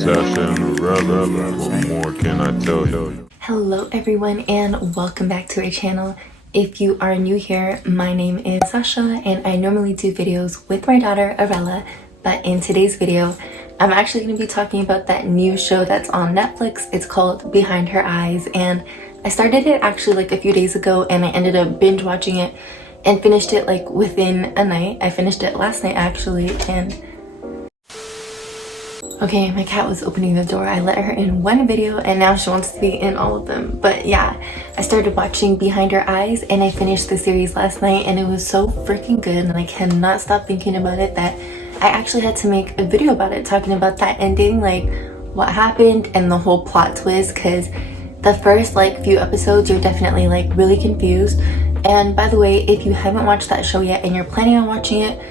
Cinderella, what more can I tell you? Hello everyone and welcome back to our channel. If you are new here, my name is Sasha and I normally do videos with my daughter Arella, but in today's video I'm actually going to be talking about that new show that's on Netflix. It's called Behind Her Eyes, and I started it actually like a few days ago and I ended up binge watching it and finished it like within a night. I finished it last night actually. And okay, my cat was opening the door. I let her in one video and now she wants to be in all of them. But yeah, I started watching Behind Her Eyes and I finished the series last night and it was so freaking good and I cannot stop thinking about it that I actually had to make a video about it, talking about that ending, like what happened and the whole plot twist, because the first like few episodes you're definitely like really confused. And by the way, if you haven't watched that show yet and you're planning on watching it,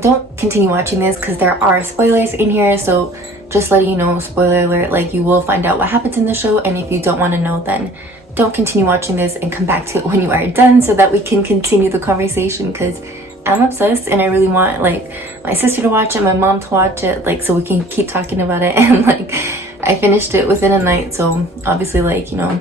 don't continue watching this because there are spoilers in here. So just letting you know, spoiler alert, like you will find out what happens in the show, and if you don't want to know, then don't continue watching this and come back to it when you are done so that we can continue the conversation, because I'm obsessed and I really want like my sister to watch it, my mom to watch it, like so we can keep talking about it. And like I finished it within a night, so obviously like, you know,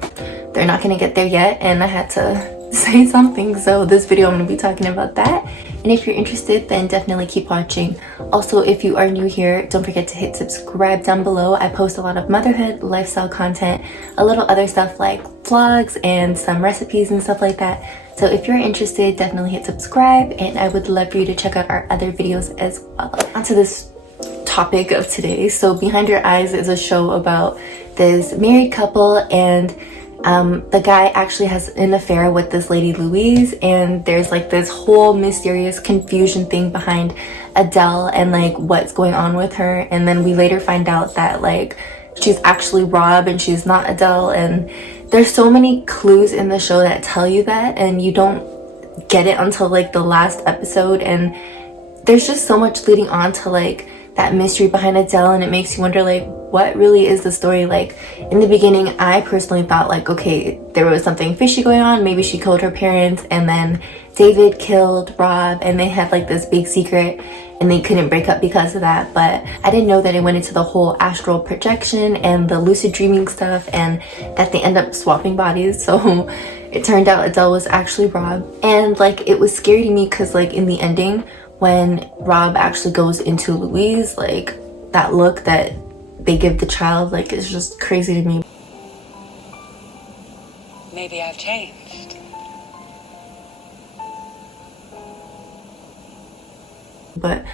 they're not gonna get there yet and I had to say something. So this video I'm gonna be talking about that, and if you're interested then definitely keep watching. Also, if you are new here, don't forget to hit subscribe down below. I post a lot of motherhood lifestyle content, a little other stuff like vlogs and some recipes and stuff like that. So if you're interested, definitely hit subscribe, and I would love for you to check out our other videos as well. Onto this topic of today. So Behind Your Eyes is a show about this married couple, and the guy actually has an affair with this lady Louise, and there's like this whole mysterious confusion thing behind Adele and like what's going on with her. And then we later find out that like she's actually Rob and she's not Adele, and there's so many clues in the show that tell you that, and you don't get it until like the last episode. And there's just so much leading on to like that mystery behind Adele, and it makes you wonder like what really is the story. Like in the beginning I personally thought like, okay, there was something fishy going on, maybe she killed her parents and then David killed Rob and they had like this big secret and they couldn't break up because of that. But I didn't know that it went into the whole astral projection and the lucid dreaming stuff, and that they end up swapping bodies. So it turned out Adele was actually Rob, and like it was scary to me because like in the ending when Rob actually goes into Louise, like that look that they give the child, like it's just crazy to me. Maybe I've changed. But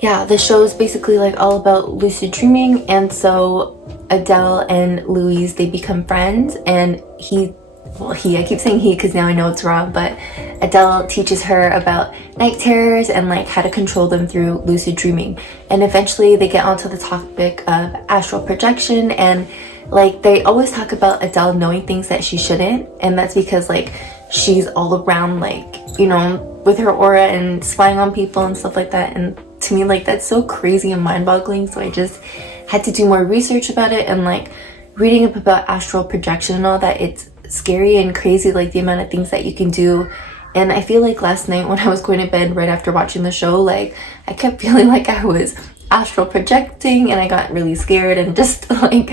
yeah, the show is basically like all about lucid dreaming, and so Adele and Louise, they become friends, and I keep saying he because now I know it's Rob, but Adele teaches her about night terrors and like how to control them through lucid dreaming. And eventually they get onto the topic of astral projection, and like they always talk about Adele knowing things that she shouldn't, and that's because like she's all around, like, you know, with her aura and spying on people and stuff like that. And to me, like, that's so crazy and mind-boggling. So I just had to do more research about it, and like reading up about astral projection and all that, it's scary and crazy, like the amount of things that you can do. And I feel like last night when I was going to bed right after watching the show, like I kept feeling like I was astral projecting, and I got really scared, and just like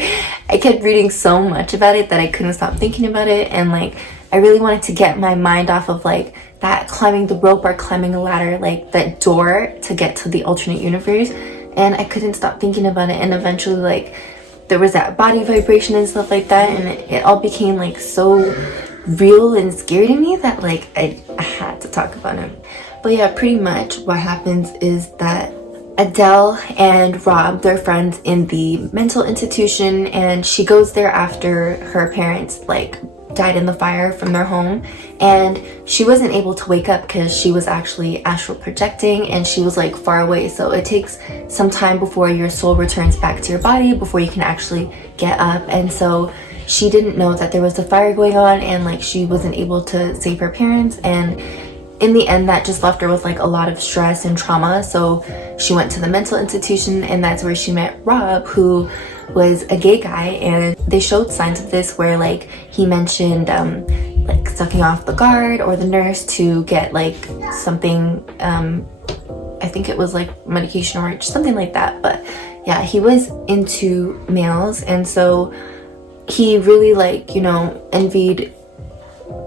I kept reading so much about it that I couldn't stop thinking about it. And like I really wanted to get my mind off of like that climbing the rope or climbing a ladder, like that door to get to the alternate universe, and I couldn't stop thinking about it. And eventually like there was that body vibration and stuff like that, and it all became like so real and scary to me that like I had to talk about it. But yeah, pretty much what happens is that Adele and Rob, they're friends in the mental institution, and she goes there after her parents like died in the fire from their home, and she wasn't able to wake up because she was actually astral projecting and she was like far away. So it takes some time before your soul returns back to your body before you can actually get up. And so she didn't know that there was a fire going on, and like she wasn't able to save her parents, and in the end that just left her with like a lot of stress and trauma. So she went to the mental institution, and that's where she met Rob, who was a gay guy, and they showed signs of this where like he mentioned like sucking off the guard or the nurse to get like something, I think it was like medication or something like that. But yeah, he was into males, and so he really, like, you know, envied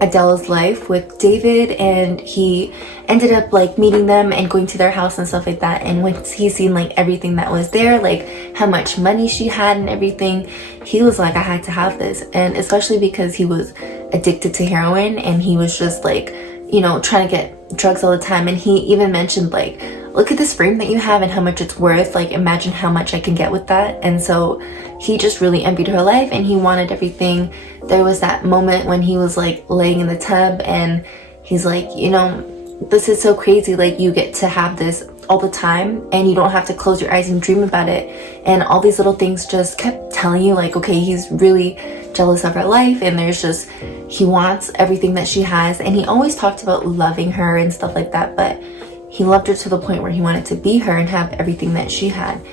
Adele's life with David, and he ended up like meeting them and going to their house and stuff like that. And once he seen like everything that was there, like how much money she had and everything, he was like, I had to have this. And especially because he was addicted to heroin, and he was just like, you know, trying to get drugs all the time. And he even mentioned like, look at this frame that you have and how much it's worth, like imagine how much I can get with that. And so he just really envied her life, and he wanted everything. There was that moment when he was like laying in the tub, and he's like, you know, this is so crazy, like you get to have this all the time and you don't have to close your eyes and dream about it. And all these little things just kept telling you like, okay, he's really jealous of her life, and there's just, he wants everything that she has. And he always talked about loving her and stuff like that, but he loved her to the point where he wanted to be her and have everything that she had.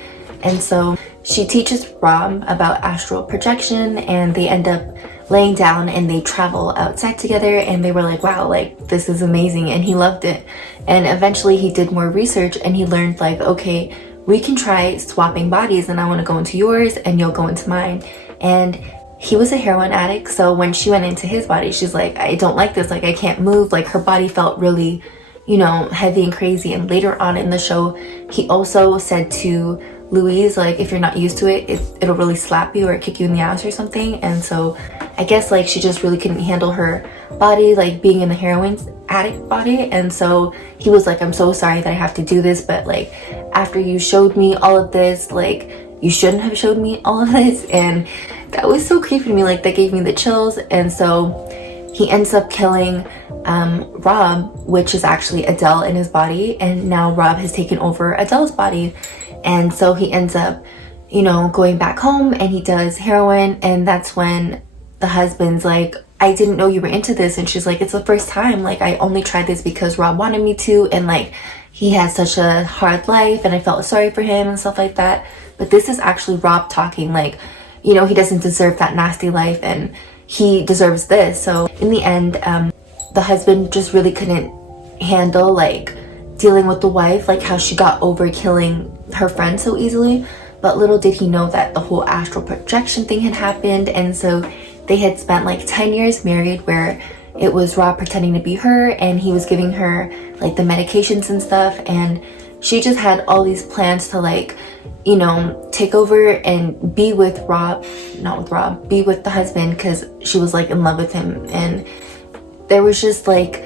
And so she teaches Rob about astral projection, and they end up laying down and they travel outside together, and they were like, wow, like this is amazing, and he loved it. And eventually he did more research, and he learned like, okay, we can try swapping bodies, and I want to go into yours and you'll go into mine. And he was a heroin addict, so when she went into his body, she's like, I don't like this, like I can't move. Like her body felt really, you know, heavy and crazy. And later on in the show, he also said to Louise, like, if you're not used to it, it'll really slap you or kick you in the ass or something. And so I guess like she just really couldn't handle her body, like being in the heroin addict body. And so he was like, I'm so sorry that I have to do this, but like after you showed me all of this, like you shouldn't have showed me all of this. And that was so creepy to me, like that gave me the chills. And so he ends up killing Rob, which is actually Adele in his body, and now Rob has taken over Adele's body. And so he ends up, you know, going back home, and he does heroin. And that's when the husband's like, I didn't know you were into this. And she's like, it's the first time, like I only tried this because Rob wanted me to, and like he has such a hard life and I felt sorry for him and stuff like that. But this is actually Rob talking, like, you know, he doesn't deserve that nasty life and he deserves this. So in the end, the husband just really couldn't handle like dealing with the wife, like how she got over killing her friend so easily. But little did he know that the whole astral projection thing had happened. And so they had spent like 10 years married, where it was Rob pretending to be her, and he was giving her like the medications and stuff. And she just had all these plans to like, you know, take over and be with Rob, not with Rob, be with the husband, because she was like in love with him. And there was just like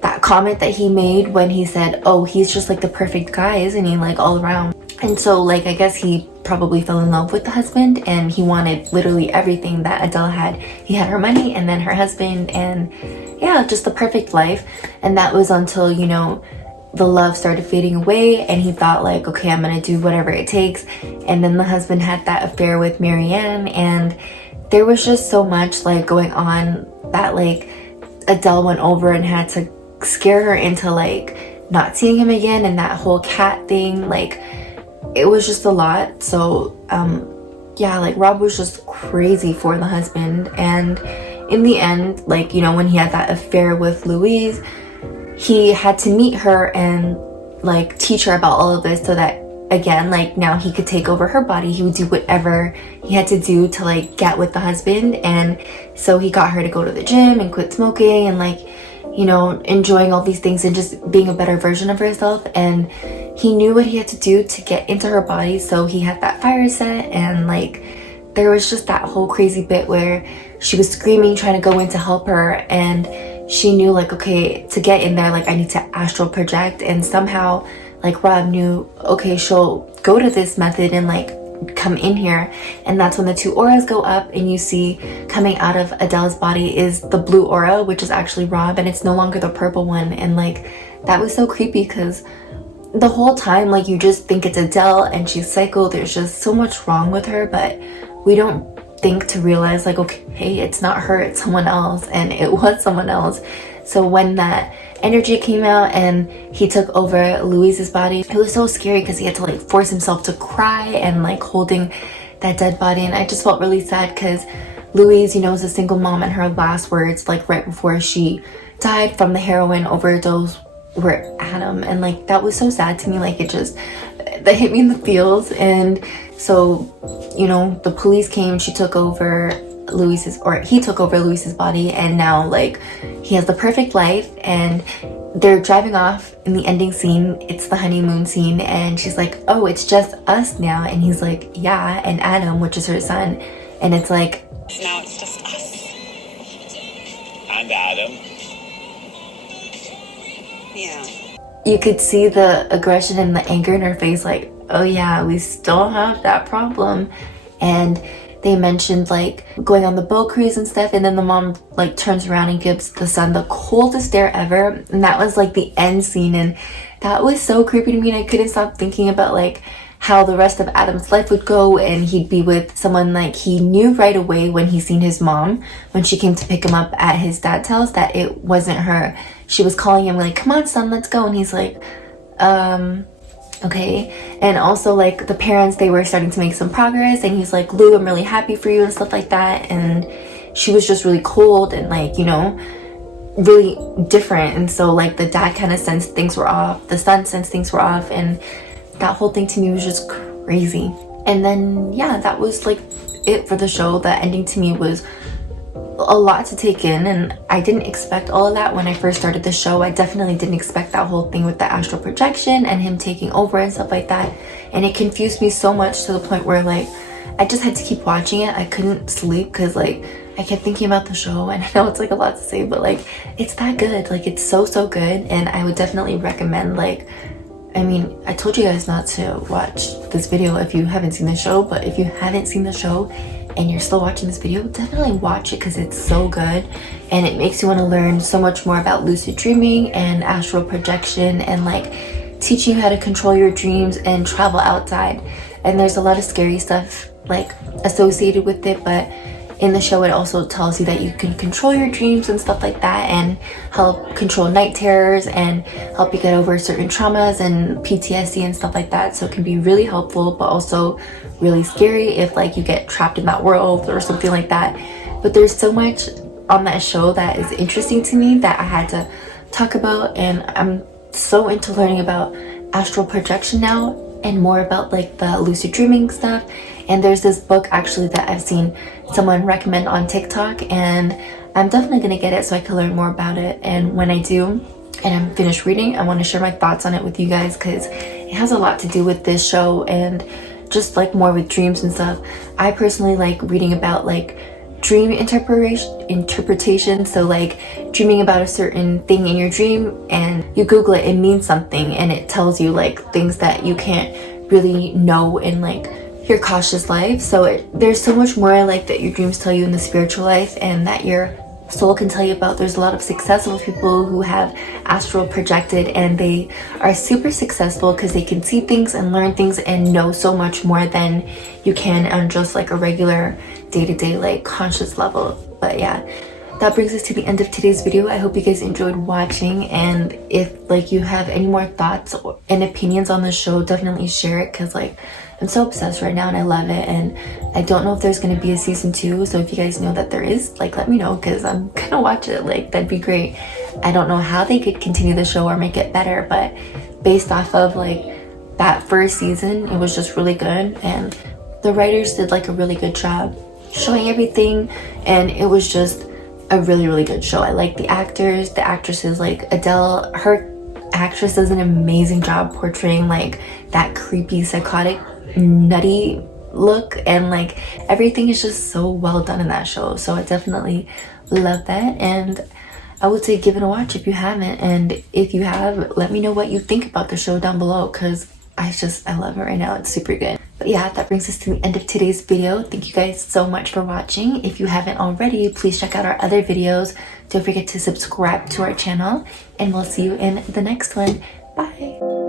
that comment that he made when he said, oh, he's just like the perfect guy, isn't he, like all around. And so like I guess he probably fell in love with the husband, and he wanted literally everything that Adele had. He had her money and then her husband, and yeah, just the perfect life. And that was until, you know, the love started fading away, and he thought like, okay, I'm gonna do whatever it takes. And then the husband had that affair with Marianne, and there was just so much like going on that like Adele went over and had to scare her into like not seeing him again. And that whole cat thing, like it was just a lot. So yeah, like Rob was just crazy for the husband. And in the end, like, you know, when he had that affair with Louise, he had to meet her and like teach her about all of this, so that again, like now he could take over her body. He would do whatever he had to do to like get with the husband. And so he got her to go to the gym and quit smoking and like, you know, enjoying all these things and just being a better version of herself. And he knew what he had to do to get into her body, so he had that fire set. And like there was just that whole crazy bit where she was screaming trying to go in to help her, and she knew like, okay, to get in there, like I need to astral project. And somehow like Rob knew, okay, she'll go to this method and like come in here. And that's when the two auras go up, and you see coming out of Adele's body is the blue aura, which is actually Rob, and it's no longer the purple one. And like that was so creepy, because the whole time like you just think it's Adele and she's psycho, there's just so much wrong with her, but we don't think to realize like, okay, it's not her, it's someone else. And it was someone else. So when that energy came out and he took over Louise's body, it was so scary, because he had to like force himself to cry and like holding that dead body. And I just felt really sad, because Louise, you know, was a single mom, and her last words like right before she died from the heroin overdose were Adam, and like that was so sad to me. Like that hit me in the feels. And so, you know, the police came, she took over he took over Luis's body, and now like he has the perfect life. And they're driving off in the ending scene. It's the honeymoon scene, and she's like, oh, it's just us now. And he's like, yeah, and Adam, which is her son. And it's like, Now it's just us. And Adam. Yeah. you could see the aggression and the anger in her face, like, oh yeah, we still have that problem. And they mentioned like going on the boat cruise and stuff, and then the mom like turns around and gives the son the coldest stare ever, and that was like the end scene. And that was so creepy to me, and I couldn't stop thinking about like how the rest of Adam's life would go, and he'd be with someone like he knew right away when he seen his mom, when she came to pick him up at his dad's house, that it wasn't her. She was calling him like, come on son, let's go. And he's like, okay. And also like the parents, they were starting to make some progress, and he's like, Lou, I'm really happy for you and stuff like that. And she was just really cold and like, you know, really different. And so like the dad kind of sensed things were off, the son sensed things were off, and that whole thing to me was just crazy. And then yeah, that was like it for the show. The ending to me was a lot to take in, and I didn't expect all of that when I first started the show. I definitely didn't expect that whole thing with the astral projection and him taking over and stuff like that. And it confused me so much to the point where like I just had to keep watching it. I couldn't sleep because like I kept thinking about the show, and I know it's like a lot to say, but like it's that good. Like it's so good, and I would definitely recommend, like, I mean, I told you guys not to watch this video if you haven't seen the show, but if you haven't seen the show and you're still watching this video, definitely watch it because it's so good, and it makes you want to learn so much more about lucid dreaming and astral projection, and like teaching you how to control your dreams and travel outside. And there's a lot of scary stuff like associated with it, but in the show it also tells you that you can control your dreams and stuff like that, and help control night terrors and help you get over certain traumas and PTSD and stuff like that. So it can be really helpful, but also really scary if like you get trapped in that world or something like that. But there's so much on that show that is interesting to me that I had to talk about, and I'm so into learning about astral projection now and more about like the lucid dreaming stuff. And there's this book actually that I've seen someone recommend on TikTok, and I'm definitely gonna get it so I can learn more about it. And when I do and I'm finished reading, I want to share my thoughts on it with you guys because it has a lot to do with this show and just like more with dreams and stuff. I personally like reading about like dream interpretation. So like dreaming about a certain thing in your dream, and you Google it, it means something, and it tells you like things that you can't really know in like your cautious life. So there's so much more like that your dreams tell you in the spiritual life, and that your soul can tell you about. There's a lot of successful people who have astral projected, and they are super successful because they can see things and learn things and know so much more than you can on just like a regular day-to-day like conscious level. But yeah, that brings us to the end of today's video. I hope you guys enjoyed watching, and if like you have any more thoughts and opinions on the show, definitely share it because like I'm so obsessed right now and I love it. And I don't know if there's going to be a season 2, so if you guys know that there is, like let me know because I'm gonna watch it. Like that'd be great. I don't know how they could continue the show or make it better, but based off of like that first season, it was just really good, and the writers did like a really good job showing everything, and it was just a really good show. I like the actors, the actresses, like Adele, her actress does an amazing job portraying like that creepy, psychotic, nutty look, and like everything is just so well done in that show. So I definitely love that, and I would say give it a watch if you haven't, and if you have, let me know what you think about the show down below because I love it right now. It's super good. But yeah, that brings us to the end of today's video. Thank you guys so much for watching. If you haven't already, please check out our other videos. Don't forget to subscribe to our channel, and we'll see you in the next one. Bye.